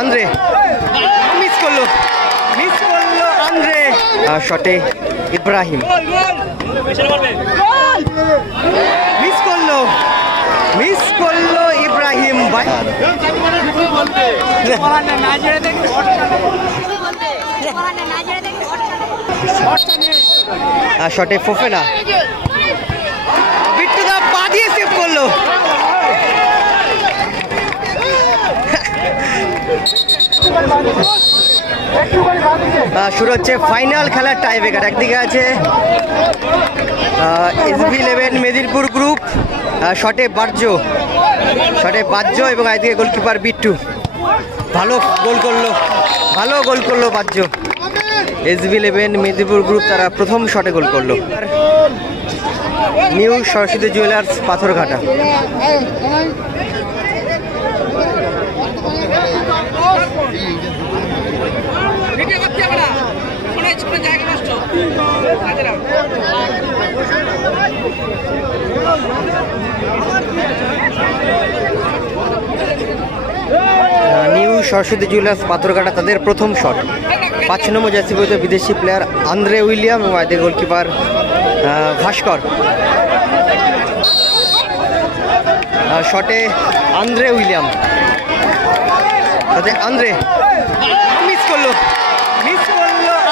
Andre miss করলো Andre. শটে Ibrahim miss করলো ইব্রাহিম। শটে ফোফেনা বিট্টুদা পা দিয়ে সেভ করলো। শুরু হচ্ছে ফাইনাল খেলার টাই ব্রেকার। একদিকে আছে SB11 মেদিনীপুর গ্রুপ, শটে বাহ্য এবং একদিকে গোলকিপার বিট্টু। ভালো গোল করলো বাহ্য। SB11 মেদিনীপুর গ্রুপ তারা প্রথম শটে গোল করলো। New Saraswati jewellers Patharghata. New Saraswati jewellers Patharghata তাদের প্রথম শট। 5 নম্বর জার্সি পরিহিত বিদেশি প্লেয়ার আন্দ্রে উইলিয়াম এবং এদের গোলকিপার ভাস্কর। শটে আন্দ্রে উইলিয়াম আন্দ্রে মিস করলো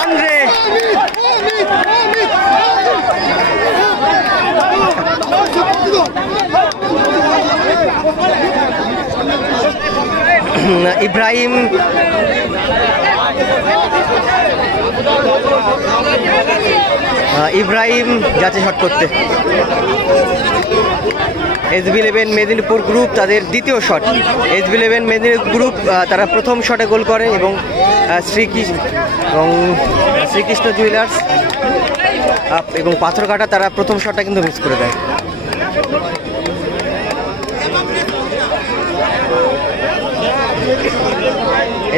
আন্দ্রে। ইব্রাহিম যাচ্ছে শট করতে। SB11 মেদিনীপুর গ্রুপ তাদের দ্বিতীয় শট। SB11 মেদিনীপুর গ্রুপ তারা প্রথম শটে গোল করে এবং শ্রীকৃষ্ণ জুয়েলার্স এবং পাথরঘাটা তারা প্রথম শটটা কিন্তু মিস করে দেয়।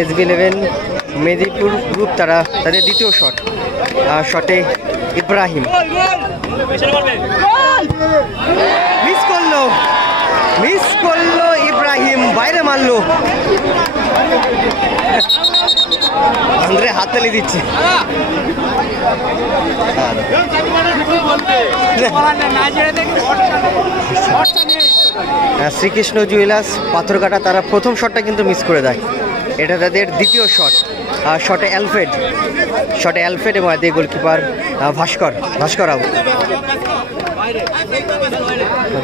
SB11 মেদিনীপুর গ্রুপ তারা তাদের দ্বিতীয় শট। শটে ইব্রাহিম মিস করলো ইব্রাহিম, বাইরে মারলো। আন্দ্রে হাত তালি দিচ্ছে। শ্রীকৃষ্ণ জুয়েলার্স পাথরঘাটা তারা প্রথম শটটা কিন্তু মিস করে দেয়। এটা তাদের দ্বিতীয় শট। শটে অ্যালফ্রেড এবং এদের গোলকিপার ভাস্কর আউট।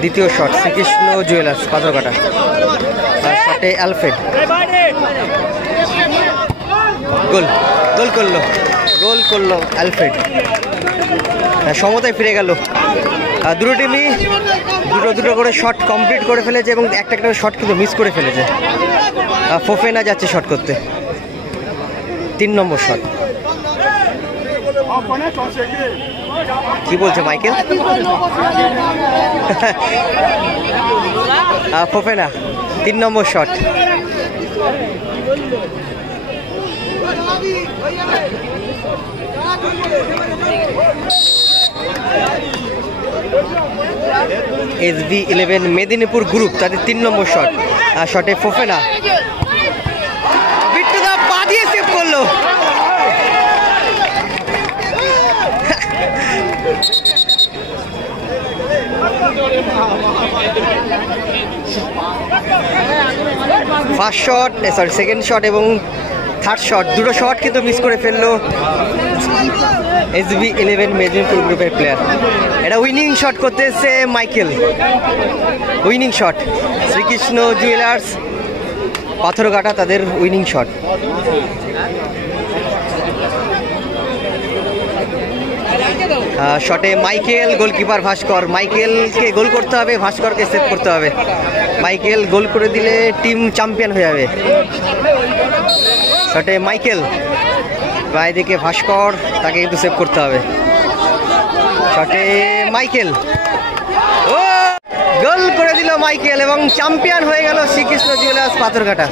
দ্বিতীয় শট শ্রীকৃষ্ণ জুয়েলার্স পাথরঘাটা। শটে অ্যালফ্রেড গোল করলো অ্যালফ্রেড। সমতায় ফিরে গেল। দুটো টিমই দুটো করে শট কমপ্লিট করে ফেলেছে এবং একটা শট কিন্তু মিস করে ফেলেছে। ফোফেনা যাচ্ছে শট করতে, 3 নম্বর শট। কি বলছে মাইকেল? ফোফেনা 3 নম্বর শট। SB11 মেদিনীপুর গ্রুপ তাদের 3 নম্বর শট। শটে ফোফেনা বিট্টুদা পা দিয়ে সেভ করলো। ফার্স্ট শট সেকেন্ড শট এবং থার্ড শট, দুটো শট কিন্তু মিস করে ফেললো SB11 মেদিনীপুর গ্রুপের প্লেয়ার। এটা উইনিং শট করতে এসছে Michael. Winning shot Srikrishna jewellers Patharghata তাদের উইনিং শট। শটে মাইকেল, গোলকিপার ভাস্কর। মাইকেলকে গোল করতে হবে, ভাস্করকে সেভ করতে হবে। মাইকেল গোল করে দিলে টিম চ্যাম্পিয়ন হয়ে যাবে। শটে মাইকেল, বাইদিকে ভাস্কর, তাকে কিন্তু সেভ করতে হবে। শটে মাইকেল, ও গোল করে দিল মাইকেল এবং চ্যাম্পিয়ন হয়ে গেল শ্রীকৃষ্ণ জুয়েলার্স পাথরঘাটা।